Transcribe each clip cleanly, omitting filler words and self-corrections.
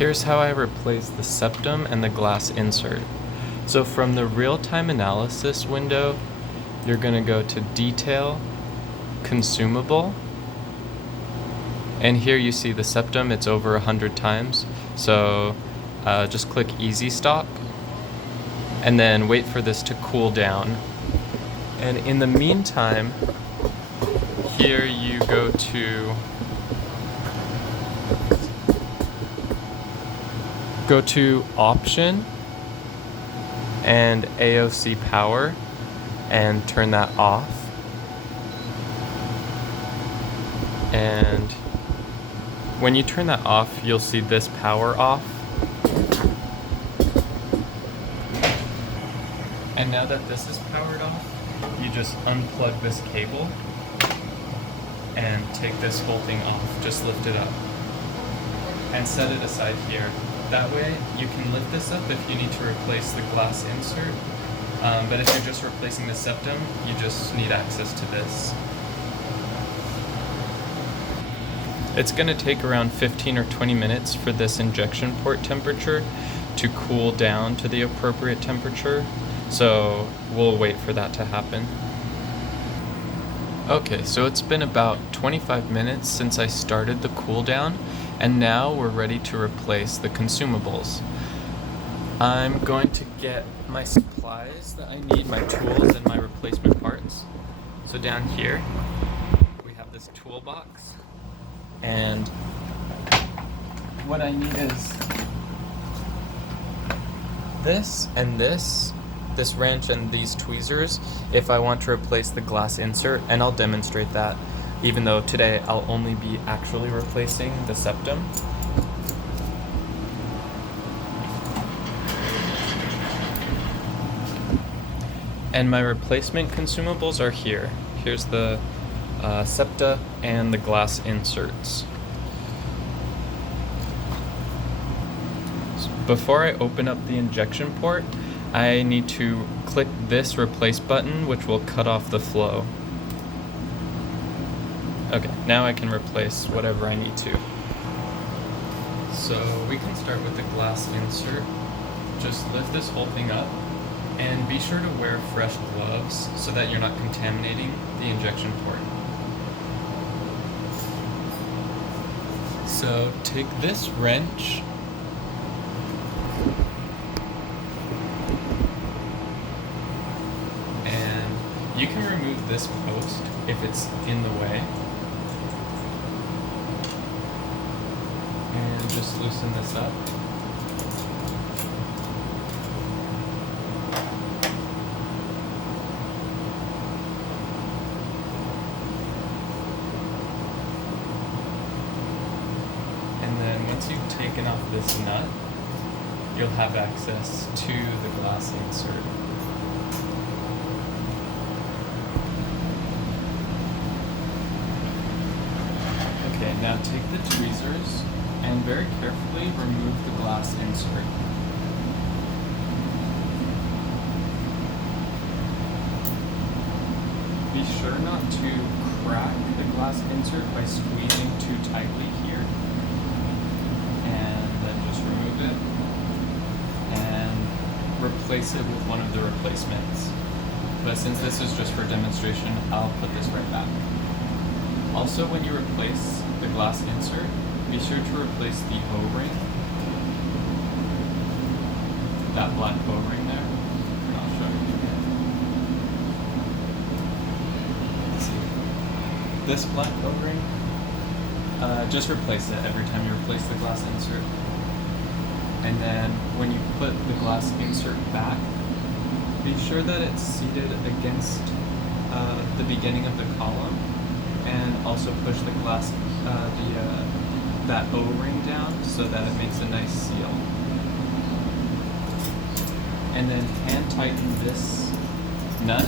Here's how I replace the septum and the glass insert. So from the real-time analysis window, you're going to go to Detail, Consumable, and here you see the septum, it's over 100 times. So just click Easy Stop, and then wait for this to cool down. And in the meantime, here you go to Option and AOC Power and turn that off. And when you turn that off, you'll see this power off. And now that this is powered off, you just unplug this cable and take this whole thing off. Just lift it up and set it aside here. That way you can lift this up if you need to replace the glass insert, but if you're just replacing the septum, you just need access to this. It's going to take around 15 or 20 minutes for this injection port temperature to cool down to the appropriate temperature, so we'll wait for that to happen. Okay, so it's been about 25 minutes since I started the cool down, and now we're ready to replace the consumables. I'm going to get my supplies that I need, my tools and my replacement parts. So down here, we have this toolbox, and what I need is this and this wrench and these tweezers if I want to replace the glass insert, and I'll demonstrate that, even though today I'll only be actually replacing the septum. And my replacement consumables are here. Here's the septa and the glass inserts. Before I open up the injection port, I need to click this replace button, which will cut off the flow. Okay, now I can replace whatever I need to. So we can start with the glass insert. Just lift this whole thing up and be sure to wear fresh gloves so that you're not contaminating the injection port. So take this wrench and you can remove this post if it's in the way. And just loosen this up. And then once you've taken off this nut, you'll have access to the glass insert. Okay, now take the tweezers and very carefully remove the glass insert. Be sure not to crack the glass insert by squeezing too tightly here. And then just remove it and replace it with one of the replacements. But since this is just for demonstration, I'll put this right back. Also, when you replace the glass insert, be sure to replace the O-ring, that black O-ring there, and I'll show you again. See, this black O-ring, just replace it every time you replace the glass insert. And then when you put the glass insert back, be sure that it's seated against the beginning of the column, and also push the glass, that O-ring down so that it makes a nice seal. And then hand tighten this nut.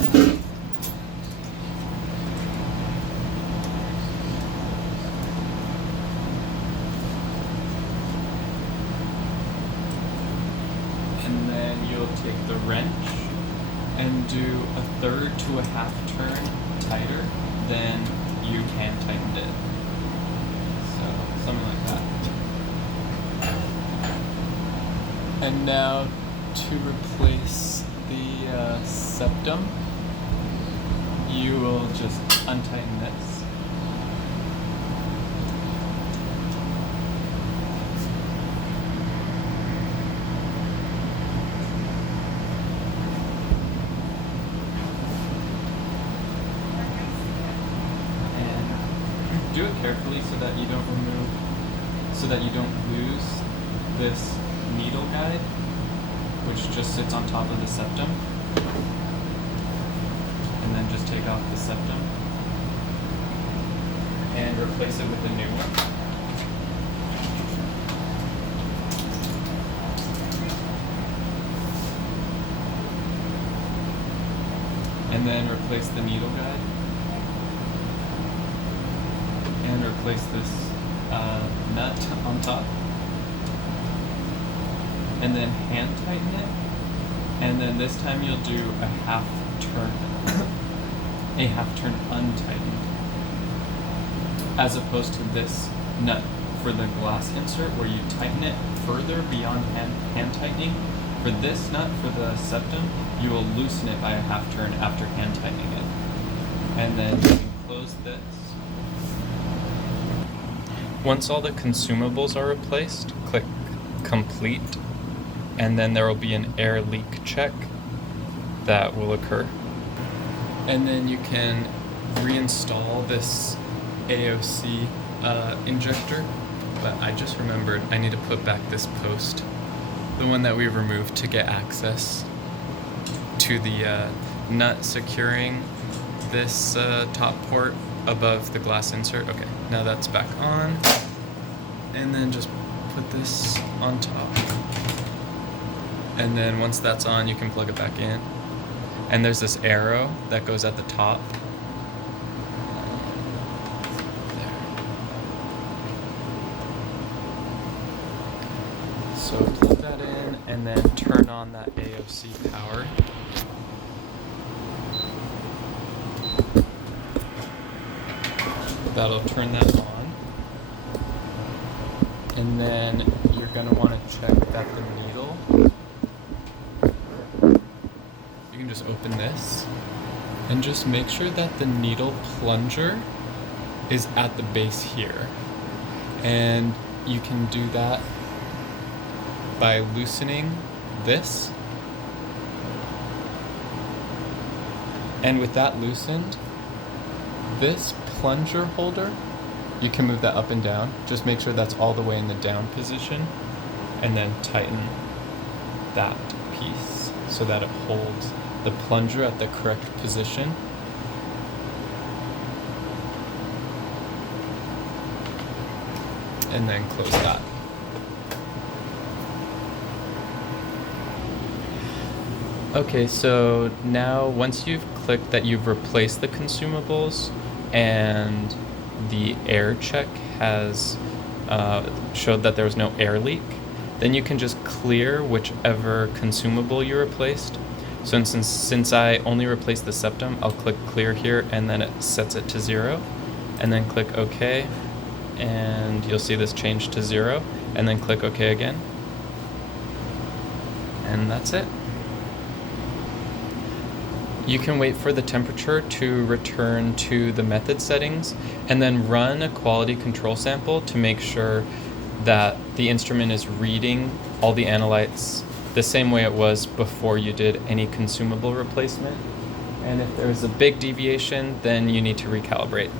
And then you'll take the wrench and do a third to a half turn tighter than you hand tightened it. So something like that. And now to replace the septum, you will just untighten this. And do it carefully so that you don't lose this needle guide, which just sits on top of the septum. And then just take off the septum and replace it with a new one. And then replace the needle guide and replace this nut on top. And then hand tighten it, and then this time you'll do a half turn untightened, as opposed to this nut for the glass insert where you tighten it further beyond hand tightening. For this nut, for the septum, you will loosen it by a half turn after hand tightening it. And then you can close this. Once all the consumables are replaced, click complete, and then there will be an air leak check that will occur. And then you can reinstall this AOC injector, but I just remembered I need to put back this post, the one that we removed to get access to the nut securing this top port above the glass insert. Okay, now that's back on, and then just put this on top. And then once that's on, you can plug it back in. And there's this arrow that goes at the top. There. So plug that in and then turn on that AOC power. That'll turn that on. And then you're going to want to check that the needle, you can just open this and just make sure that the needle plunger is at the base here. And you can do that by loosening this. And with that loosened, this plunger holder, you can move that up and down. Just make sure that's all the way in the down position, and then tighten that piece so that it holds the plunger at the correct position. And then close that. Okay, so now once you've clicked that you've replaced the consumables and the air check has showed that there was no air leak, then you can just clear whichever consumable you replaced. So since I only replaced the septum, I'll click clear here, and then it sets it to 0, and then click OK, and you'll see this change to 0, and then click OK again, and that's it. You can wait for the temperature to return to the method settings, and then run a quality control sample to make sure that the instrument is reading all the analytes the same way it was before you did any consumable replacement. And if there's a big deviation, then you need to recalibrate.